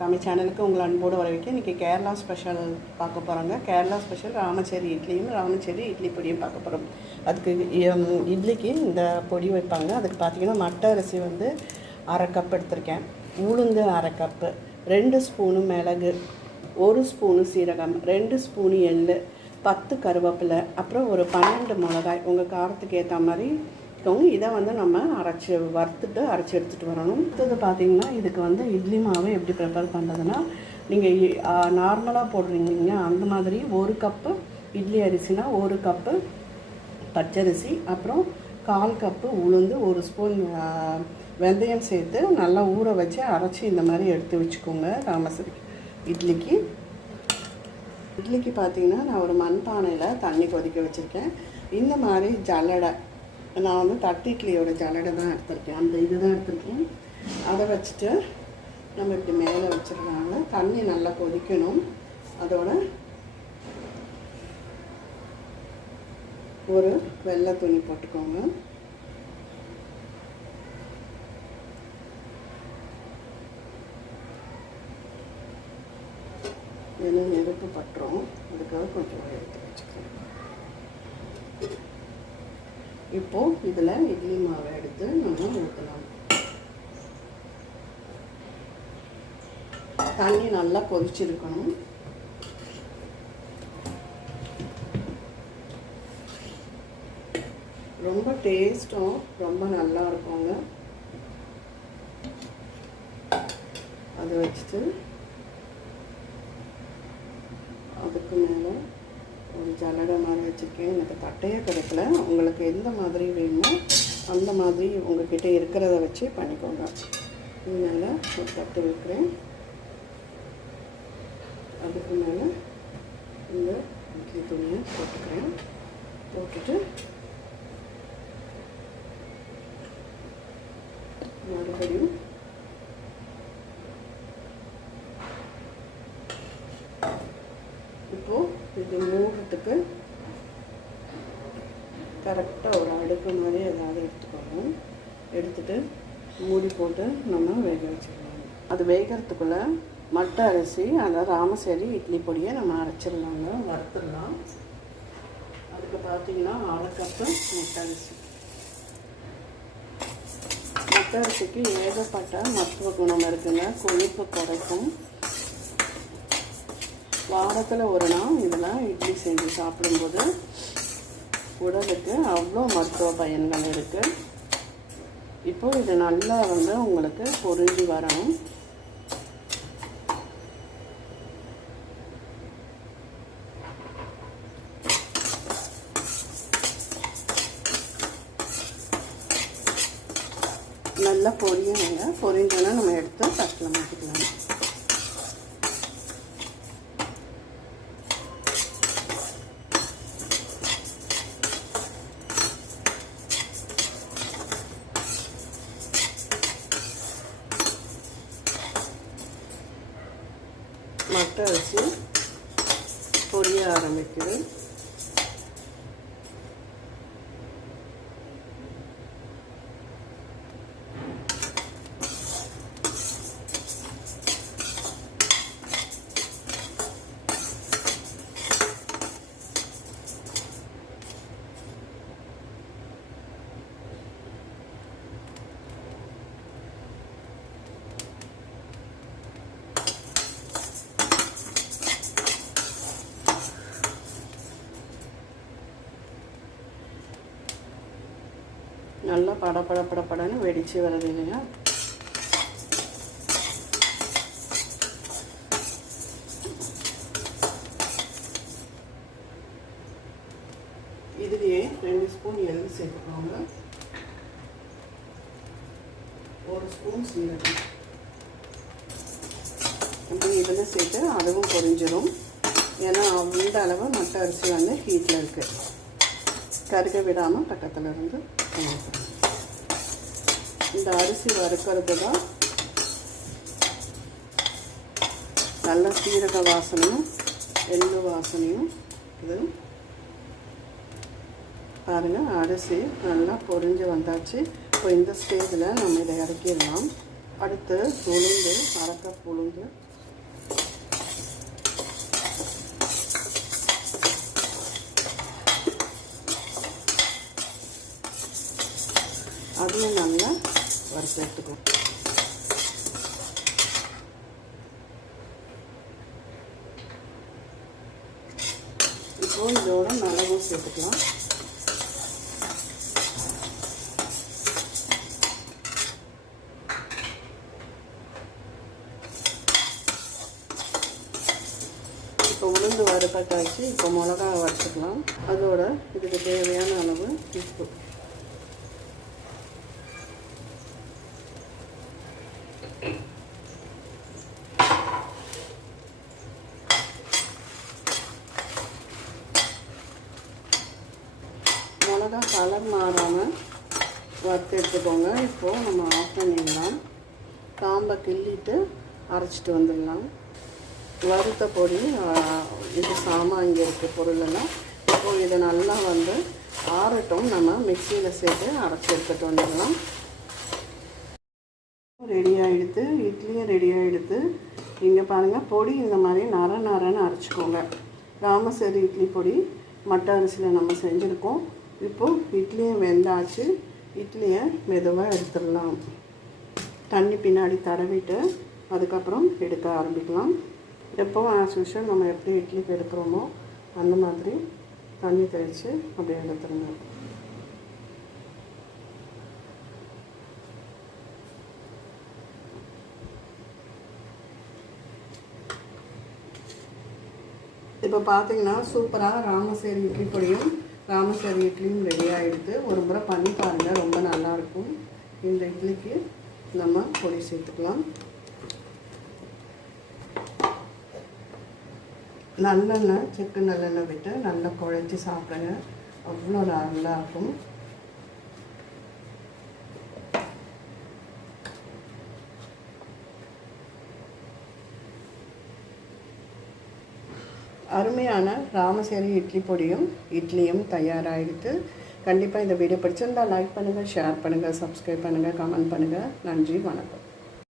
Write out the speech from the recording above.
தமிழ் சேனலுக்கு உங்களை அன்போடு வரவேற்க இன்றைக்கி கேரளா ஸ்பெஷல் பார்க்க போகிறாங்க கேரளா ஸ்பெஷல் ராமச்சேரி இட்லியும் ராமச்சேரி இட்லி பொடியும் பார்க்க போகிறோம் அதுக்கு இட்லிக்கு இந்த பொடி வைப்பாங்க. அதுக்கு பார்த்தீங்கன்னா மட்டை அரிசி வந்து அரை கப் எடுத்திருக்கேன். உளுந்து அரை கப்பு ரெண்டு ஸ்பூனு மிளகு ஒரு ஸ்பூனு சீரகம் ரெண்டு ஸ்பூனு எள்ளு பத்து கருவேப்பிலை அப்புறம் ஒரு பன்னெண்டு மிளகாய். உங்கள் காரத்துக்கு ஏற்ற மாதிரி இருக்கும் இதை வந்து நம்ம அரைச்சி வறுத்துட்டு அரைச்சி எடுத்துகிட்டு வரணும். அடுத்தது பார்த்தீங்கன்னா இதுக்கு வந்து இட்லி மாவு எப்படி ப்ரிப்பேர் பண்ணுறதுன்னா நீங்கள் நார்மலாக போடுறீங்க. அந்த மாதிரி ஒரு கப்பு இட்லி அரிசினா ஒரு கப்பு பச்சரிசி அப்புறம் கால் கப்பு உளுந்து ஒரு ஸ்பூன் வெந்தயம் சேர்த்து நல்லா ஊற வச்சு அரைச்சி இந்த மாதிரி எடுத்து வச்சுக்கோங்க ராமசரி இட்லிக்கு. இட்லிக்கு பார்த்தீங்கன்னா நான் ஒரு மண்பானையில் தண்ணி கொதிக்க வச்சுருக்கேன். இந்த மாதிரி ஜல்லடை நான் வந்து தட்டு இட்லியோட ஜல்லடை தான் எடுத்திருக்கேன். அந்த இது தான் எடுத்திருக்கேன். அதை வச்சுட்டு நம்ம இப்படி மேலே வச்சிருக்காங்க தண்ணி நல்லா கொதிக்கணும். அதோட ஒரு வெள்ளை துணி போட்டுக்கோங்க. ஏன்னா நெருப்பு பட்டுரும். அதுக்காக கொஞ்சம் எடுத்து வச்சுக்கோங்க இப்போது இதில் இட்லி மாவை எடுத்து நம்ம ஊற்றலாம் தண்ணி நல்லா கொதிச்சிருக்கணும். ரொம்ப டேஸ்ட்டும் ரொம்ப நல்லா இருக்குங்க. அதை வச்சுட்டு அதுக்கு மேலே ஒரு ஜல்லடை மாதிரி வச்சுருக்கேன். எனக்கு தட்டையாக கிடைக்கல. உங்களுக்கு எந்த மாதிரி வேணுமோ அந்த மாதிரி உங்கள்கிட்ட இருக்கிறத வச்சு பண்ணிக்கோங்க. இதனால் ஒரு தட்டு வைக்கிறேன். அதுக்கு மேலே இந்த இட்லி துணியை போட்டுக்கிறேன். போட்டுட்டு மறுபடியும் இப்போது இது மூடுறதுக்கு கரெக்டாக ஒரு அடுப்பு மாதிரி ஏதாவது எடுத்துக்கோங்க எடுத்துட்டு மூடி போட்டு நம்ம வேக வச்சிடலாம். அது வேகிறதுக்குள்ளே மட்டை அரிசி அந்த ராமசேரி இட்லி பொடியை நம்ம அரைச்சிடலாங்க. வறுத்துடலாம். அதுக்கு பார்த்தீங்கன்னா கப்பு மட்டை அரிசி. மட்டை அரிசிக்கு ஏகப்பட்ட மருத்துவ குணம் இருக்குங்க. கொழுப்பு குறைக்கும். வாரத்தில் ஒரு நாள் இதெல்லாம் இட்லி செஞ்சு சாப்பிடும்போது உடலுக்கு அவ்வளோ மருத்துவ பயன்கள் இருக்குது இப்போ இது நல்லா வந்து உங்களுக்கு பொரிஞ்சு வரணும் நல்லா பொரியுங்க. பொரிஞ்சோன்னா நம்ம எடுத்து தட்டில் மாட்டிக்கலாம். மட்டை அரிசி பொரிய ஆரம்பிக்கிறேன். நல்லா பட பட பட படன்னு வெடிச்சு வருது இல்லையா? இதுலேயே ரெண்டு ஸ்பூன் எள்ளு சேர்த்துக்கோங்க. ஒரு ஸ்பூன் சீரகம். இப்படி இதில் சேர்த்து அதுவும் பொரிஞ்சிடும் ஏன்னா அந்த அளவு மட்டை அரிசி வந்து ஹீட்டில் இருக்குது கருக விடாமல் பக்கத்தில் இருந்து இந்த அரிசி வறுக்கிறது தான் நல்ல சீரக வாசனையும் எள்ளு வாசனையும் இது. பாருங்கள் அரிசி நல்லா பொரிஞ்சு வந்தாச்சு. இப்போ இந்த ஸ்டேஜில் நம்ம இதை இறக்கிடலாம். அடுத்து உளுந்து அரைக்கப் உளுந்து அதுவும் நல்லா வறுத்து எடுத்துக்கணும் இப்போ இதோட மிளகும் சேர்த்துக்கலாம். இப்போ உளுந்து வறுப்பட்டாச்சு இப்போ மிளகா வறுத்துக்கலாம். அதோட இதுக்கு தேவையான அளவு உப்பு. அழகாக கலர் மாறாமல் வறுத்து எடுத்துக்கோங்க. இப்போது நம்ம ஆஃப் பண்ணிடலாம் காம்பை கிள்ளிட்டு அரைச்சிட்டு வந்துடலாம். வறுத்த பொடி இது சாமான் இங்கே இருக்குது பொருளெல்லாம். இப்போது இதை நல்லா வந்து ஆறட்டும். நம்ம மிக்சியில் சேர்த்து அரைச்சி எடுத்துகிட்டு வந்துடலாம். ரெடி ஆகிடுது இட்லியும் ரெடி ஆகிடுது இங்கே பாருங்கள் பொடி இந்த மாதிரி நர நரன்னு அரைச்சிக்கோங்க. ராமசரி இட்லி பொடி மட்ட அரிசியில் நம்ம செஞ்சுருக்கோம். இப்போது இட்லியும் வெந்தாச்சு. இட்லியை மெதுவாக எடுத்துடலாம். தண்ணி பின்னாடி தடவிட்டு அதுக்கப்புறம் எடுக்க ஆரம்பிக்கலாம். எப்போவும் ஆஸ் யூஷுவல் நம்ம எப்படி இட்லிக்கு எடுக்கிறோமோ அந்த மாதிரி தண்ணி தெளித்து அப்படியே எடுத்துருங்க இப்போ பார்த்தீங்கன்னா சூப்பராக ராமசேரி இட்லி பொடியும் ராமசரி இட்லியும் ரெடி ஆகிடுது ஒரு முறை பண்ணி பாருங்கள் ரொம்ப நல்லாயிருக்கும் இந்த இட்லிக்கு நம்ம பொடி சேர்த்துக்கலாம். நல்லெண்ணெய் செக்கு நல்லெண்ணெய் விட்டு நல்லா குழச்சி சாப்பிடுங்க. அவ்வளோ நல்லா அருமையான ராமசேரி இட்லி பொடியும் இட்லியும் தயாராகிடுது கண்டிப்பாக இந்த வீடியோ பிடிச்சிருந்தால் லைக் பண்ணுங்கள் ஷேர் பண்ணுங்கள் சப்ஸ்கிரைப் பண்ணுங்கள் கமெண்ட் பண்ணுங்கள் நன்றி வணக்கம்.